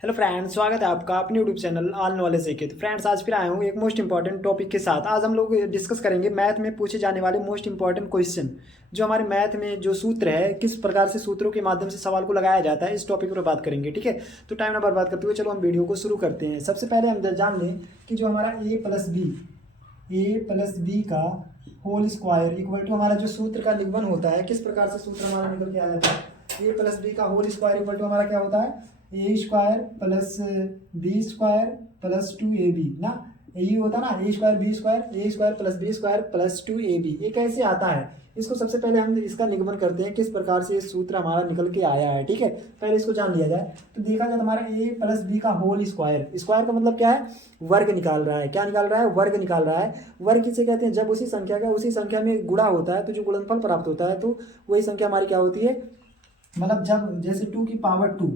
Hello friends, स्वागत है आपका अपने यूट्यूब चैनल ऑल नॉलेज सीखे। तो फ्रेंड्स, आज फिर आया हूँ एक मोस्ट इंपॉर्टेंट टॉपिक के साथ। आज हम लोग डिस्कस करेंगे मैथ में पूछे जाने वाले मोस्ट इंपॉर्टेंट क्वेश्चन। जो हमारे मैथ में जो सूत्र है, किस प्रकार से सूत्रों के माध्यम से सवाल को लगाया जाता है, इस टॉपिक पर बात करेंगे। ठीक है, तो टाइम ना बर्बाद करते हुए चलो हम वीडियो को शुरू करते हैं। सबसे पहले हम जान लें कि जो हमारा ए प्लस बी का होल स्क्वायर इक्वल टू हमारा जो सूत्र का निगमन होता है, किस प्रकार से सूत्र हमारा निकल के आया था। ए प्लस बी का होल स्क्वायर इक्वल टू हमारा क्या होता है, A square plus B square plus 2ab ना। यही होता ना, A square plus B square plus 2ab। ये कैसे आता है, इसको सबसे पहले हम इसका निगमन करते हैं, किस प्रकार से ये सूत्र हमारा निकल के आया है। ठीक है, पहले इसको जान लिया जाए। तो देखा जाए हमारा ए प्लस बी का होल स्क्वायर, स्क्वायर का मतलब क्या है, वर्ग निकाल रहा है। क्या निकाल रहा है, वर्ग निकाल रहा है। वर्ग किसे कहते हैं, जब उसी संख्या का उसी संख्या में गुणा होता है तो जो गुणनफल प्राप्त होता है, तो वही संख्या हमारी क्या होती है, मतलब जब जैसे टू की पावर टू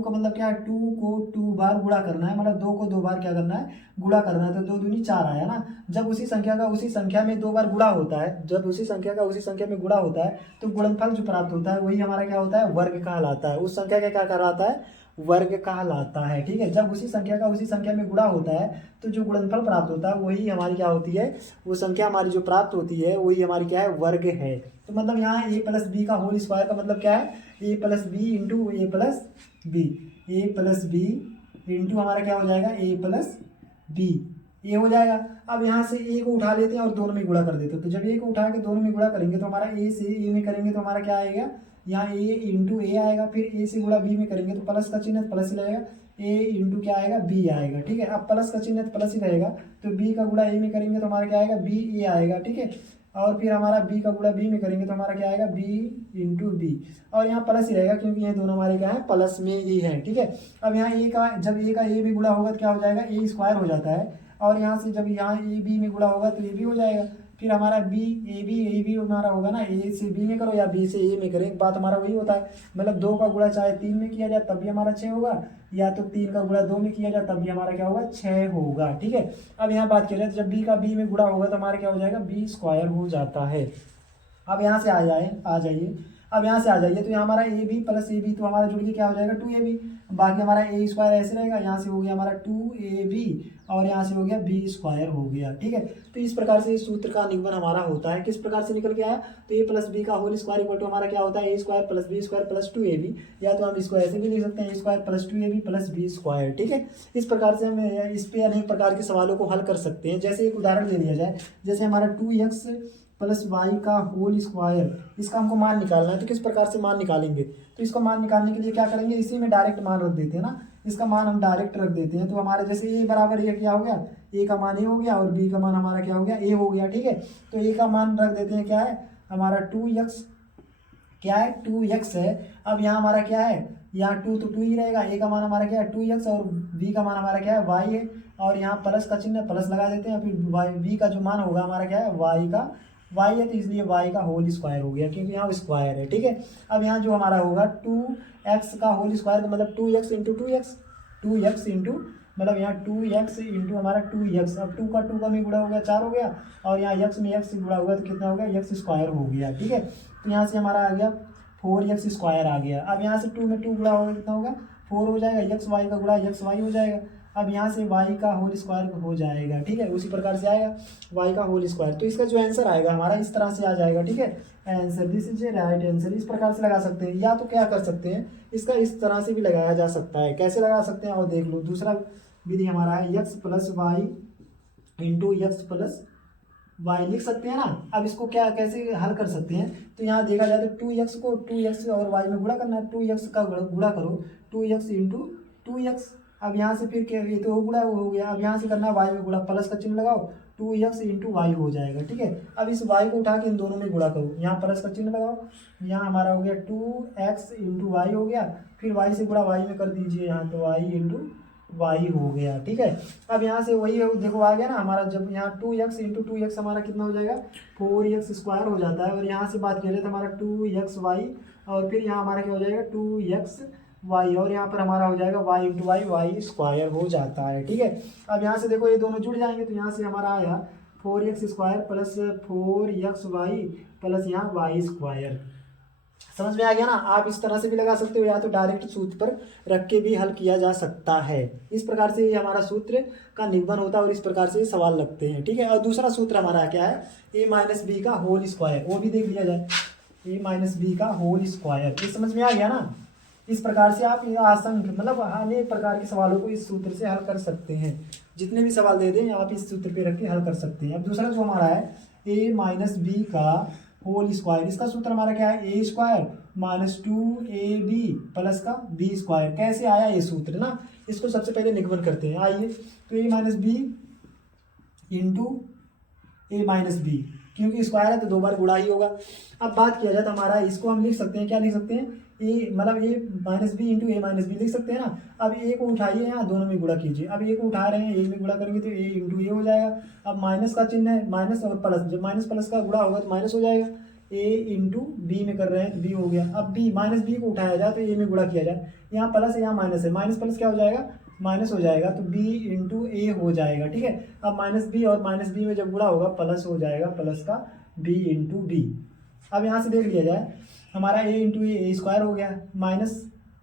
का मतलब क्या है, टू को 2 बार गुणा करना है, मतलब 2 को 2 बार क्या करना है, गुणा करना है। तो 2 दूनी 4 आया ना। जब उसी संख्या का उसी संख्या में 2 बार गुणा होता है, जब उसी संख्या का उसी संख्या में गुणा होता है, तो गुणनफल जो प्राप्त होता है वही हमारा क्या होता है, वर्ग कहलाता है। उस संख्या का क्या कहलाता है, वर्ग कहलाता है। ठीक है, जब उसी संख्या का उसी संख्या में गुणा होता है तो जो गुणनफल प्राप्त होता है वही हमारी क्या होती है, वो संख्या हमारी जो प्राप्त होती है वही हमारी क्या है, वर्ग है। तो मतलब यहाँ ए प्लस बी का होल स्क्वायर का मतलब क्या है, ए plus B into a plus B. A plus B into हमारा क्या हो जाएगा, ए प्लस बी, ये हो जाएगा। अब यहाँ से ए को उठा लेते हैं और दोनों में गुणा कर देते हैं। तो जब ए को उठा के दोनों में गुणा करेंगे तो हमारा ए से ए में करेंगे तो हमारा क्या आएगा, यहाँ ए इंटू ए आएगा। फिर ए से गुणा बी में करेंगे तो प्लस का चिन्ह प्लस ही रहेगा, ए इंटू क्या आएगा, बी आएगा। ठीक है, अब प्लस का चिन्ह प्लस ही रहेगा, तो बी का गुणा ए में करेंगे तो हमारा क्या आएगा, बी ए आएगा। ठीक है, और फिर हमारा बी का गुणा बी में करेंगे तो हमारा क्या आएगा, बी इंटू बी। और यहाँ प्लस ही रहेगा क्योंकि ये दोनों हमारे क्या है, प्लस में ही है। ठीक है, अब यहाँ ए का जब ए का ए भी गुणा होगा तो क्या हो जाएगा, ए स्क्वायर हो जाता है। और यहाँ से जब यहाँ ए बी में गुणा होगा तो ए बी हो जाएगा। फिर हमारा ए बी हमारा होगा ना, ए से बी में करो या बी से ए में करें, बात हमारा वही होता है। मतलब 2 का गुणा चाहे 3 में किया जाए तब भी हमारा 6 होगा, या तो 3 का गुणा 2 में किया जाए तब भी हमारा क्या होगा, 6 होगा। ठीक है, अब यहाँ बात करें तो जब बी का बी में गुणा होगा तो हमारा क्या हो जाएगा, बी स्क्वायर हो जाता है। अब यहाँ से आ जाइए। अब यहाँ से आ जाइए तो यहाँ हमारा a b plus a b तो हमारा जुड़ के क्या हो जाएगा, 2ab। बाकी हमारा ए स्क्वायर ऐसे रहेगा, यहाँ से हो गया हमारा 2ab और यहाँ से हो गया बी स्क्वायर हो गया। ठीक है, तो इस प्रकार से इस सूत्र का निगमन हमारा होता है। किस प्रकार से निकल के आया, तो ए प्लस बी का होल स्क्वायर इक्वल टू हमारा क्या होता है, A square plus B square plus 2ab। या तो हम इसको ऐसे भी लिख सकते हैं, A square plus 2ab plus B square. ठीक है, इस प्रकार से हम इस पे अनेक प्रकार के सवालों को हल कर सकते हैं। जैसे एक उदाहरण ले लिया जाए, जैसे हमारा 2x प्लस वाई का होल स्क्वायर, इसका हमको मान निकालना है। तो किस प्रकार से मान निकालेंगे, तो इसको मान निकालने के लिए क्या करेंगे, इसी में डायरेक्ट मान रख देते हैं ना। इसका मान हम डायरेक्ट रख देते हैं। तो हमारे जैसे ए बराबर ए क्या हो गया, ए का मान ए हो गया और बी का मान हमारा क्या हो गया, ए हो गया। ठीक है, तो ए का मान रख देते हैं, क्या है हमारा 2x, क्या है 2x है। अब यहाँ हमारा क्या है, यहाँ 2 तो 2 ही रहेगा, ए का मान हमारा क्या है 2x और बी का मान हमारा क्या है, y है। और यहाँ प्लस का चिन्ह प्लस लगा देते हैं, फिर बी का जो मान होगा हमारा क्या है, y का y है, तो इसलिए y का होल स्क्वायर हो गया क्योंकि यहाँ स्क्वायर है। ठीक है, अब यहाँ जो हमारा होगा 2x का होल स्क्वायर का मतलब 2x इंटू 2x इंटू मतलब यहाँ 2x इंटू हमारा 2x। अब 2 का 2 का में गुणा हो गया 4 हो गया, और यहाँ x में x गुणा होगा तो कितना हो गया, x स्क्वायर हो गया। ठीक है, तो यहाँ से हमारा आ गया 4x स्क्वायर आ गया। अब यहाँ से 2 में 2 गुणा होगा कितना होगा, 4 हो जाएगा, x y का गुणा x y हो जाएगा। अब यहाँ से y का होल स्क्वायर हो जाएगा। ठीक है, उसी प्रकार से आएगा y का होल स्क्वायर। तो इसका जो आंसर आएगा हमारा इस तरह से आ जाएगा। ठीक है, answer this is a right answer. इस प्रकार से लगा सकते हैं, या तो क्या कर सकते हैं, इसका इस तरह से भी लगाया जा सकता है। कैसे लगा सकते हैं, और देख लो दूसरा विधि हमारा है, x plus y into x plus y लिख सकते हैं ना। अब इसको क्या कैसे हल कर सकते हैं, तो यहाँ देखा जाए तो 2x को 2x और y में गुणा करना है। 2x का गुणा करो 2x इंटू 2x। अब यहाँ से फिर क्या, ये तो गुणा हो गया। अब यहाँ से करना है y में गुणा, प्लस का चिन्ह लगाओ, 2x इंटू वाई हो जाएगा। ठीक है, अब इस y को उठा के इन दोनों में गुणा करो, यहाँ प्लस का चिन्ह लगाओ, यहाँ हमारा हो गया 2x इंटू वाई हो गया। फिर y से गुणा y में कर दीजिए, यहाँ तो y इंटू वाई हो गया। ठीक है, अब यहाँ से वही है, देखो आ गया ना हमारा। जब यहाँ 2x इंटू 2x हमारा कितना हो जाएगा, 4x स्क्वायर हो जाता है। और यहाँ से बात करें तो हमारा 2x वाई, और फिर यहाँ हमारा क्या हो जाएगा 2x वाई, और यहाँ पर हमारा हो जाएगा y into y, y square हो जाता है। ठीक है, अब यहाँ से देखो ये दोनों जुड़ जाएंगे, तो यहाँ से हमारा आया 4x square plus 4x y plus यहाँ वाई स्क्वायर। समझ में आ गया ना। आप इस तरह से भी लगा सकते हो या तो डायरेक्ट सूत्र पर रख के भी हल किया जा सकता है। इस प्रकार से ये हमारा सूत्र का निगमन होता है और इस प्रकार से सवाल लगते हैं, ठीक है। और दूसरा सूत्र हमारा क्या है, a माइनस बी का होल स्क्वायर, वो भी देख लिया जाए, a माइनस बी का होल स्क्वायर। ये समझ में आ गया ना। इस प्रकार से आप ये असंख्य मतलब अनेक प्रकार के सवालों को इस सूत्र से हल कर सकते हैं। जितने भी सवाल दे दें आप इस सूत्र पे रख के हल कर सकते हैं। अब दूसरा जो हमारा है a माइनस बी का होल स्क्वायर, इसका सूत्र हमारा क्या है, A square minus 2ab plus का बी स्क्वायर। कैसे आया ये सूत्र ना, इसको सबसे पहले निगमन करते हैं। आइए, तो a minus b into a minus b, क्योंकि स्क्वायर है तो दो बार गुणा ही होगा। अब बात किया जाए तो हमारा इसको हम लिख सकते हैं, क्या लिख सकते हैं, ए मतलब ए minus b into a minus B लिख सकते हैं ना। अब ए को उठाइए, यहाँ दोनों में गुणा कीजिए। अब ए को उठा रहे हैं, एक में गुणा करेंगे तो ए इंटू ए हो जाएगा। अब माइनस का चिन्ह है, माइनस और प्लस, जब माइनस प्लस का गुणा होगा तो माइनस हो जाएगा। ए इंटू बी में कर रहे हैं तो बी हो गया। अब बी माइनस बी को उठाया जाए तो ए में गुणा किया जाए, यहाँ प्लस है यहाँ माइनस है, माइनस प्लस क्या हो जाएगा, माइनस हो जाएगा, तो b इंटू ए हो जाएगा, ठीक है। अब माइनस बी और माइनस बी में जब गुणा होगा प्लस हो जाएगा, प्लस का b इंटू बी। अब यहाँ से देख लिया जाए, हमारा a इंटू ए स्क्वायर हो गया, माइनस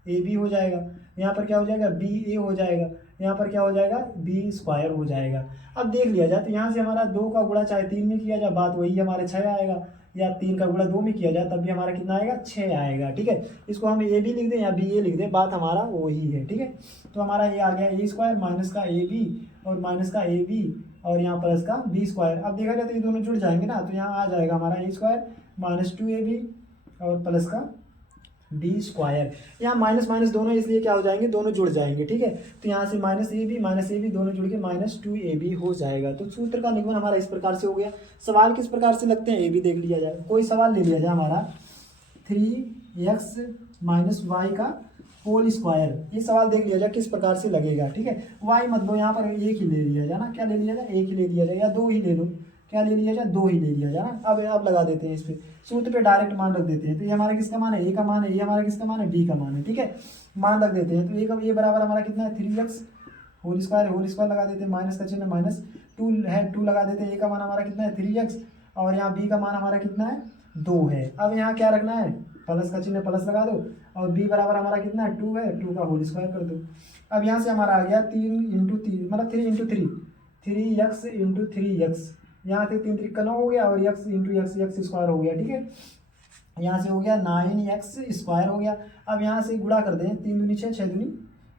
ए बी हो जाएगा, यहाँ पर क्या हो जाएगा, बी ए हो जाएगा, यहाँ पर क्या हो जाएगा, बी स्क्वायर हो जाएगा। अब देख लिया जाए तो यहाँ से हमारा 2 का गुणा चाहे 3 में किया जाए बात वही हमारे 6 आएगा, या 3 का गुणा 2 में किया जाए तब भी हमारा कितना आएगा, 6 आएगा, ठीक है। इसको हम ए बी लिख दें या बी ए लिख दें, बात हमारा वही है, ठीक है। तो हमारा ये आ गया ए स्क्वायर माइनस का ए बी और माइनस का ए बी और यहाँ प्लस का बी स्क्वायर। अब देखा जाए तो ये दोनों जुड़ जाएंगे ना, तो यहाँ आ जाएगा हमारा ए स्क्वायर माइनस 2ab और प्लस का बी स्क्वायर। यहाँ माइनस माइनस दोनों इसलिए क्या हो जाएंगे, दोनों जुड़ जाएंगे, ठीक है। तो यहाँ से माइनस ए बी दोनों जुड़ के माइनस 2ab हो जाएगा। तो सूत्र का निगमन हमारा इस प्रकार से हो गया। सवाल किस प्रकार से लगते हैं ये भी देख लिया जाए। कोई सवाल ले लिया जाए हमारा 3x माइनस वाई का होल स्क्वायर, ये सवाल देख लिया जाए किस प्रकार से लगेगा, ठीक है। वाई मत लो, यहाँ पर एक ही ले लिया जाए ना, क्या ले लिया जाए, एक ही ले लिया जाए, या 2 ही ले लो, क्या ले लिया जाए, 2 ही ले लिया जाए ना। अब लगा देते हैं इस पे, सूत्र पे डायरेक्ट मान रख देते हैं। तो ये हमारा किसका मान है, ए का मान है, ये हमारा किसका मान है, बी का मान है, ठीक है। मान रख देते हैं, तो ए का ये बराबर हमारा कितना है, 3x होल स्क्वायर लगा देते हैं, माइनस का चिन्ह माइनस 2 है, 2 लगा देते हैं। ए का मान हमारा कितना है 3x और यहाँ बी का मान हमारा कितना है 2 है। अब यहाँ क्या रखना है, प्लस का चिन्ह प्लस लगा दो और b बराबर हमारा कितना है 2 है, 2 का होल स्क्वायर कर दो। अब यहाँ से हमारा आ गया 3 इंटू 3 मतलब 3 इंटू 3, 3x इंटू 3x, यहाँ से 3 3 का 9 हो गया और x इंटू x स्क्वायर हो गया, ठीक है। यहाँ से हो गया 9x स्क्वायर हो गया। अब यहाँ से गुणा कर दें, 3 दूनी 6, 6 दूनी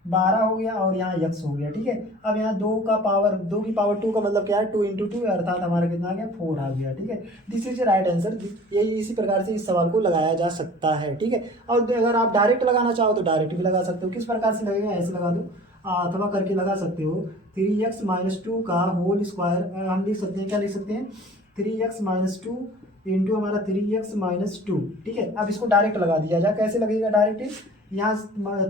12 हो गया और यहाँ x हो गया, ठीक है। अब यहाँ 2 की पावर 2 का मतलब क्या है, 2 इंटू 2 अर्थात हमारा कितना आ गया 4 आ गया, ठीक है। This is right answer. यही इसी प्रकार से इस सवाल को लगाया जा सकता है, ठीक है। और अगर आप डायरेक्ट लगाना चाहो तो डायरेक्ट भी लगा सकते हो। किस प्रकार से लगेगा, ऐसे लगा दो अथवा करके लगा सकते हो। 3x माइनस 2 का होल स्क्वायर हम लिख सकते हैं, क्या लिख सकते हैं, 3x माइनस 2 इंटू हमारा 3x माइनस 2, ठीक है। अब इसको डायरेक्ट लगा दिया जाए, कैसे लगेगा डायरेक्ट, यहाँ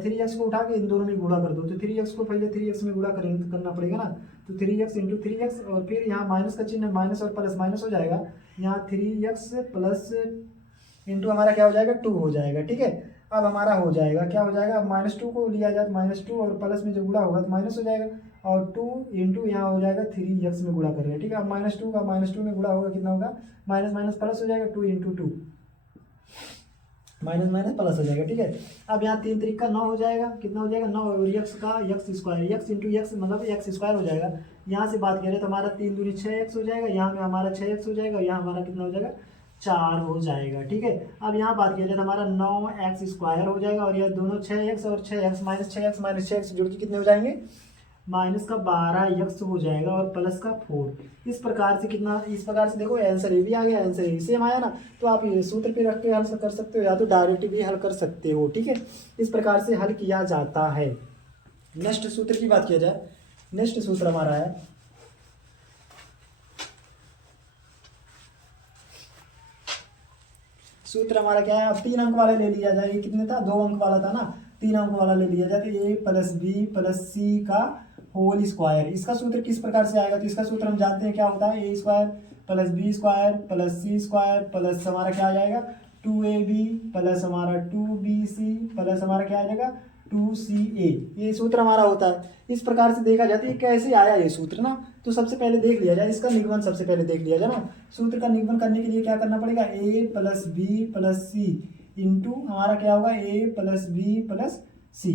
3x को उठा के इन दोनों में गुणा कर दो। तो 3x को पहले 3x में गुणा करना पड़ेगा ना, तो 3x इंटू 3x और फिर यहाँ माइनस का चिन्ह माइनस और प्लस माइनस हो जाएगा, यहाँ 3x प्लस इंटू हमारा क्या हो जाएगा 2 हो जाएगा, ठीक है। अब हमारा हो जाएगा, क्या हो जाएगा, अब माइनस 2 को लिया जाए तो माइनस 2 और प्लस में जब गुणा होगा तो माइनस हो जाएगा और 2 इंटू यहाँ हो जाएगा 3x में गुणा कर रहे हैं, ठीक है। अब माइनस 2 का माइनस 2 में गुणा होगा कितना होगा, माइनस माइनस प्लस हो जाएगा, 2 इंटू 2 माइनस माइनस प्लस हो जाएगा, ठीक है। अब यहाँ 3 3 का 9 हो जाएगा, कितना हो जाएगा 9 और x का x square, x into x मतलब x स्क्वायर हो जाएगा। यहाँ से बात करें तो हमारा 3 दूनी 6x हो जाएगा, यहाँ में हमारा 6x हो जाएगा, यहाँ हमारा कितना हो जाएगा 4 हो जाएगा, ठीक है। अब यहाँ बात किया जाए तो हमारा 9x स्क्वायर हो जाएगा और यह दोनों 6x और 6x माइनस 6x जुड़ के कितने हो जाएंगे, माइनस का 12x हो जाएगा और प्लस का 4। इस प्रकार से कितना, इस प्रकार से देखो आंसर ये भी आ गया, आंसर ये सेम आया ना। तो आप ये सूत्र पे रख के हल कर सकते हो या तो डायरेक्ट भी हल कर सकते हो, ठीक है। इस प्रकार से हल किया जाता है। नेक्स्ट सूत्र की बात किया जाए, नेक्स्ट सूत्र हमारा है सूत्र हमारा क्या है, अब 3 अंक वाला ले लिया जाए। ये कितने था, 2 अंक वाला था ना, 3 अंक वाला ले लिया जाए तो a प्लस बी प्लस सी का होल स्क्वायर। इसका सूत्र किस प्रकार से आएगा, तो इसका सूत्र हम जानते हैं क्या होता है, A square plus B square plus C square plus हमारा क्या आ जाएगा 2ab प्लस हमारा 2bc प्लस हमारा क्या आ जाएगा 2ca। ये सूत्र हमारा होता है। इस प्रकार से देखा जाता है कैसे आया ये सूत्र ना, तो सबसे पहले देख लिया जाए इसका निगमन, सबसे पहले देख लिया जाए ना। सूत्र का निगमन करने के लिए क्या करना पड़ेगा, a plus b plus c into हमारा क्या होगा a plus b plus c,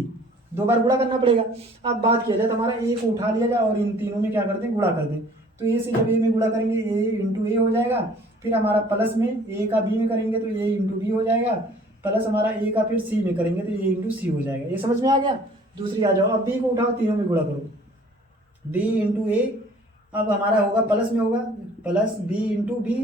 2 बार गुणा करना पड़ेगा। अब बात किया जाए तो हमारा ए को उठा लिया जाए और इन तीनों में क्या करते हैं, गुणा कर दें। तो ए से जब ए में गुणा करेंगे ए इंटू ए हो जाएगा, फिर हमारा प्लस में ए का बी में करेंगे तो ए इंटू बी हो जाएगा, प्लस हमारा ए का फिर सी में करेंगे तो ए इंटू सी हो जाएगा। ये समझ में आ गया। दूसरी आ जाओ, अब बी को उठाओ, तीनों में गुणा करो, बी इंटू ए, अब हमारा होगा प्लस में होगा प्लस बी इंटू बी,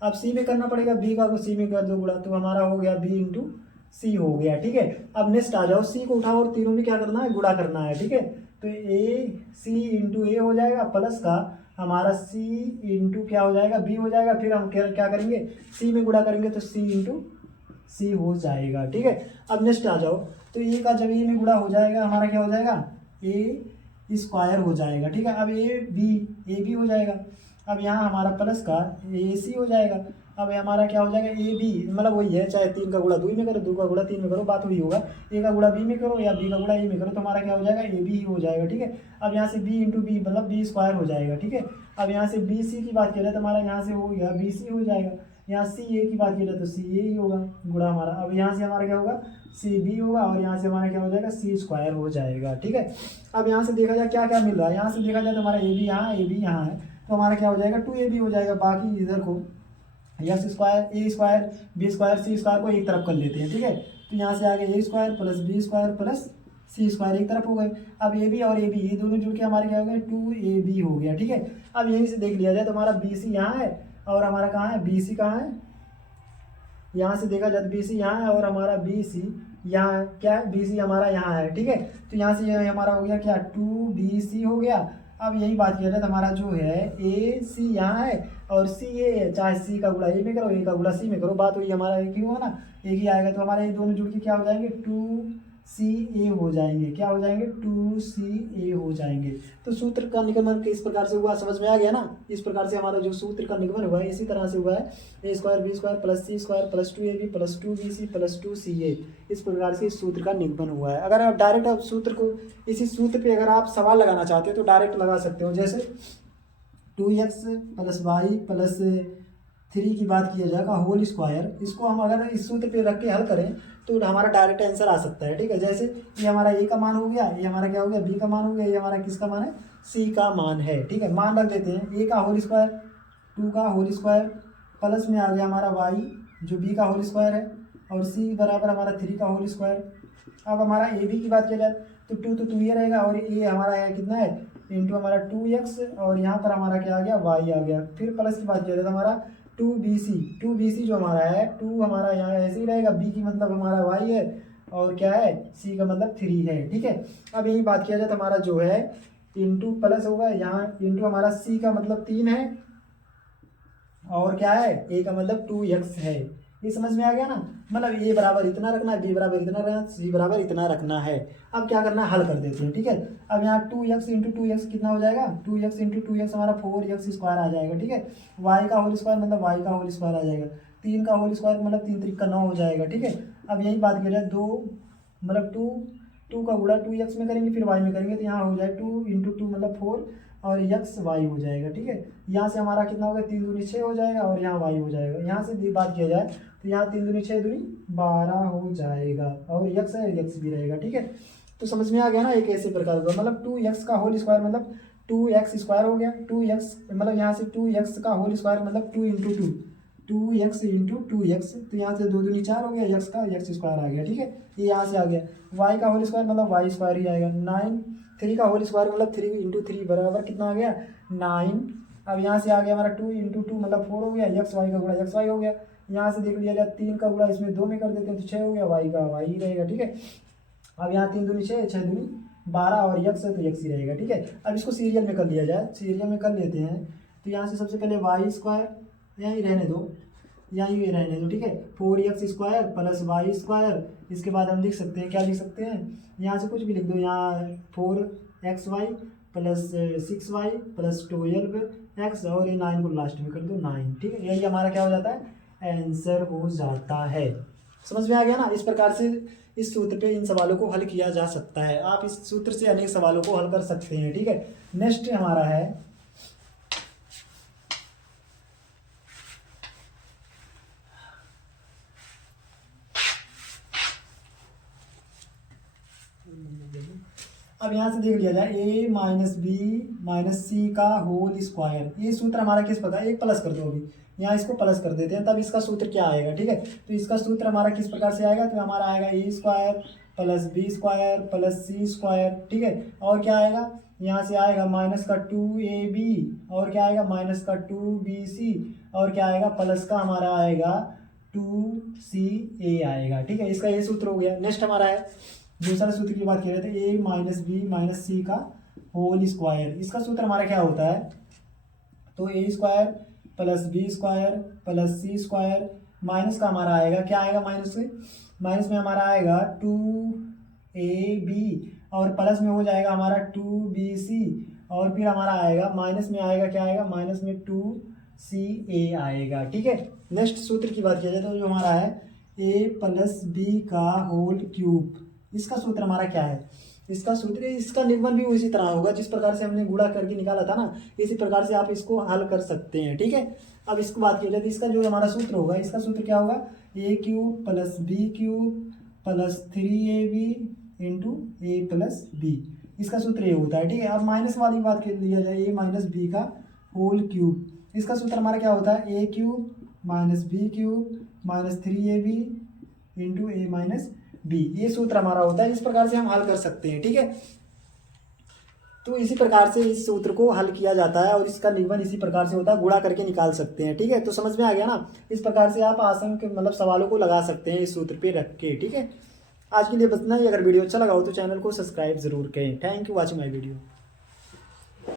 अब सी में करना पड़ेगा, बी का सी में कर दो गुणा तो हमारा हो गया बी इंटू सी हो गया। ठीक है, अब नेक्स्ट आ जाओ, सी को उठाओ और तीनों में क्या करना है, गुणा करना है। ठीक है, तो ए सी इंटू ए हो जाएगा, प्लस का हमारा सी इंटू क्या हो जाएगा, बी हो जाएगा, फिर हम क्या करेंगे, सी में गुणा करेंगे तो सी इंटू सी हो जाएगा। ठीक है, अब नेक्स्ट आ जाओ, तो ए का जब ए में गुणा हो जाएगा हमारा क्या हो जाएगा, ए स्क्वायर हो जाएगा। ठीक है, अब ए बी हो जाएगा, अब यहाँ हमारा प्लस का ए सी हो जाएगा, अब हमारा क्या हो जाएगा ए बी, मतलब वही है, चाहे 3 का गुणा 2 में करो, 2 का गुणा 3 में करो, बात वही होगा, ए का गुणा बी में करो या बी का गुणा ए में करो तो हमारा क्या हो जाएगा, ए बी ही हो जाएगा। ठीक है, अब यहाँ से बी इंटू बी मतलब बी स्क्वायर हो जाएगा। ठीक है, अब यहाँ से बी सी की बात किया जाए तो हमारा यहाँ से हो गया बी सी हो जाएगा, यहाँ सी ए की बात किया जाए तो सी ए ही होगा गुणा हमारा, अब यहाँ से हमारा क्या होगा, सी बी होगा, और यहाँ से हमारा क्या हो जाएगा, सी स्क्वायर हो जाएगा। ठीक है, अब यहाँ से देखा जाए क्या क्या मिल रहा है, यहाँ से देखा जाए तो हमारा ए बी यहाँ है, तो हमारा क्या हो जाएगा 2ab हो जाएगा। बाकी इधर को यस स्क्वायर ए स्क्वायर बी स्क्वायर सी स्क्वायर को एक तरफ कर लेते हैं। ठीक है, तो यहाँ से आगे A square plus B square plus C square एक तरफ हो गए। अब ए बी और ए बी ये दोनों जुड़ के हमारे क्या हो गए, 2ab हो गया। ठीक है, अब यहीं से देख लिया जाए तो हमारा बी सी यहाँ है और हमारा कहाँ है, बी सी कहाँ है, यहाँ से देखा जाए तो बी सी यहाँ है और हमारा बी सी यहाँ है, क्या है, बी सी हमारा यहाँ है। ठीक है, तो यहाँ से ये हमारा हो गया क्या, 2bc हो गया। अब यही बात किया जाए तो हमारा जो है ए सी यहाँ है और सी ए है, चाहे सी का गुणा ए में करो, ए का गुणा सी में करो, बात हुई हमारा एक ही होगा ना, एक ही आएगा, तो हमारे ये दोनों जुड़ के क्या हो जाएंगे, 2ca हो जाएंगे, क्या हो जाएंगे, 2ca हो जाएंगे। तो सूत्र का निगमन किस प्रकार से हुआ, समझ में आ गया ना। इस प्रकार से हमारा जो सूत्र का निगमन हुआ है इसी तरह से हुआ है, A square B square plus C square plus 2ab plus 2bc plus 2ca, इस प्रकार से इस सूत्र का निगमन हुआ है। अगर आप डायरेक्ट आप सूत्र को, इसी सूत्र पे अगर आप सवाल लगाना चाहते हो तो डायरेक्ट लगा सकते हो, जैसे 2x प्लस वाई प्लस 3 की बात किया जाएगा होल स्क्वायर, इसको हम अगर इस सूत्र पे रख के हल करें तो हमारा डायरेक्ट आंसर आ सकता है। ठीक है, जैसे ये हमारा ए का मान हो गया, ये हमारा क्या हो गया, बी का मान हो गया, ये हमारा किसका मान है, सी का मान है। ठीक है, मान रख देते हैं, ए का होल स्क्वायर 2 का होल स्क्वायर प्लस में आ गया हमारा वाई जो बी का होल स्क्वायर है और सी बराबर हमारा 3 का होल स्क्वायर। अब हमारा ए बी की बात किया जाए तो 2 तो 2 ये रहेगा और ये हमारा है कितना है, इंटू हमारा 2x और यहाँ पर हमारा क्या आ गया, y आ गया। फिर प्लस की बात किया जाए तो हमारा 2bc जो हमारा है, 2 हमारा यहाँ ऐसे ही रहेगा, b की मतलब हमारा y है और क्या है, c का मतलब 3 है। ठीक है, अब यही बात किया जाए तो हमारा जो है इंटू प्लस होगा, यहाँ इंटू हमारा c का मतलब 3 है और क्या है, a का मतलब 2x है। ये समझ में आ गया ना, मतलब a बराबर इतना रखना है, b बराबर इतना रखना है, c बराबर इतना रखना है। अब क्या करना है, हल कर देते हैं। ठीक है, अब यहाँ 2x इंटू 2x कितना हो जाएगा, 2x इंटू 2x हमारा 4x स्क्वायर आ जाएगा। ठीक है, y का होल स्क्वायर मतलब y का होल स्क्वायर आ जाएगा, 3 का होल स्क्वायर मतलब 3 3 का 9 हो जाएगा। ठीक है, अब यही बात किया जाए 2 मतलब 2 का गुणा 2x में करेंगे फिर y में करेंगे तो यहाँ हो जाए 2 इंटू 2 मतलब 4 और x y हो जाएगा। ठीक है, यहाँ से हमारा कितना होगा, 3 दूनी 6 हो जाएगा और यहाँ y हो जाएगा। यहाँ से बात किया जाए तो यहाँ 3 दूनी 6 दूनी 12 हो जाएगा और x है, x भी रहेगा। ठीक है, तो समझ में आ गया ना, एक ऐसे प्रकार का मतलब 2x का होल स्क्वायर मतलब 2x स्क्वायर हो गया, 2x मतलब यहाँ से 2x का होल स्क्वायर मतलब 2 इंटू 2x इंटू 2x, तो यहाँ से 2 दूनी 4 हो गया, x का x स्क्वायर आ गया। ठीक है, ये यहाँ से आ गया, y का होल स्क्वायर मतलब y स्क्वायर ही आएगा, 9 3 का होल स्क्वायर मतलब 3 इंटू 3 बराबर कितना आ गया, 9। अब यहाँ से आ गया हमारा 2 इंटू 2 मतलब 4 हो गया, x y का गुणा x y हो गया। यहाँ से देख लिया जाए 3 का गुणा इसमें 2 में कर देते हैं तो 6 हो गया, y का y ही रहेगा। ठीक है, अब यहाँ 3 दूनी 6 6 दूनी 12 और x है तो x ही रहेगा। ठीक है, अब इसको सीरियल में कर लिया जाए, सीरियल में कर लेते हैं तो यहाँ से सबसे पहले y स्क्वायर यहीं रहने दो, यहीं रहने दो। ठीक है, 4x square plus Y square, इसके बाद हम लिख सकते हैं, क्या लिख सकते हैं, यहाँ से कुछ भी लिख दो, यहाँ 4xy plus 6y plus 12x और ये 9 को लास्ट में कर दो 9। ठीक है, यही हमारा क्या हो जाता है, आंसर हो जाता है। समझ में आ गया ना, इस प्रकार से इस सूत्र पे इन सवालों को हल किया जा सकता है। आप इस सूत्र से अनेक सवालों को हल कर सकते हैं। ठीक है, नेक्स्ट हमारा है अब यहाँ से देख लिया जाए a माइनस बी माइनस सी का होल स्क्वायर, ये सूत्र हमारा किस प्रकार, एक प्लस कर दो, अभी यहाँ इसको प्लस कर देते हैं, तब इसका सूत्र क्या आएगा। ठीक है, तो इसका सूत्र हमारा किस प्रकार से आएगा, तो हमारा आएगा A square plus B square plus C square. ठीक है, और क्या आएगा, यहाँ से आएगा माइनस का 2ab, और क्या आएगा माइनस का 2bc, और क्या आएगा प्लस का हमारा आएगा 2ca आएगा। ठीक है, इसका ये सूत्र हो गया। नेक्स्ट हमारा है दूसरा सूत्र की बात कर रहे थे, a माइनस बी माइनस सी का होल स्क्वायर। इसका सूत्र हमारा क्या होता है, तो A square plus B square plus C square, minus का हमारा आएगा क्या आएगा, माइनस से माइनस में हमारा आएगा 2ab, और प्लस में हो जाएगा हमारा 2bc, और फिर हमारा आएगा माइनस में आएगा क्या आएगा, माइनस में 2ca आएगा। ठीक है, नेक्स्ट सूत्र की बात किया जाए तो जो हमारा है a प्लस बी का होल क्यूब। इसका सूत्र हमारा क्या है, इसका सूत्र, इसका निगमन भी उसी तरह होगा जिस प्रकार से हमने गुणा करके निकाला था ना, इसी प्रकार से आप इसको हल कर सकते हैं। ठीक है, अब इसको बात की जाए तो इसका जो हमारा सूत्र होगा, इसका सूत्र क्या होगा, a cube plus b cube plus 3ab into a plus b, इसका सूत्र ये होता है। ठीक है, अब माइनस वाली बात कर लिया जाए, a माइनस बी का होल क्यूब, इसका सूत्र हमारा क्या होता है, a cube minus b cube minus 3ab into a minus b, ये सूत्र हमारा होता है। इस प्रकार से हम हल कर सकते हैं। ठीक है, तो इसी प्रकार से इस सूत्र को हल किया जाता है और इसका निगमन इसी प्रकार से होता है, गुणा करके निकाल सकते हैं। ठीक है, तो समझ में आ गया ना, इस प्रकार से आप आसान के मतलब सवालों को लगा सकते हैं इस सूत्र पे रख के। ठीक है, आज के लिए बस इतना ही। अगर वीडियो अच्छा लगा हो तो चैनल को सब्सक्राइब जरूर करें। Thank you watching my video.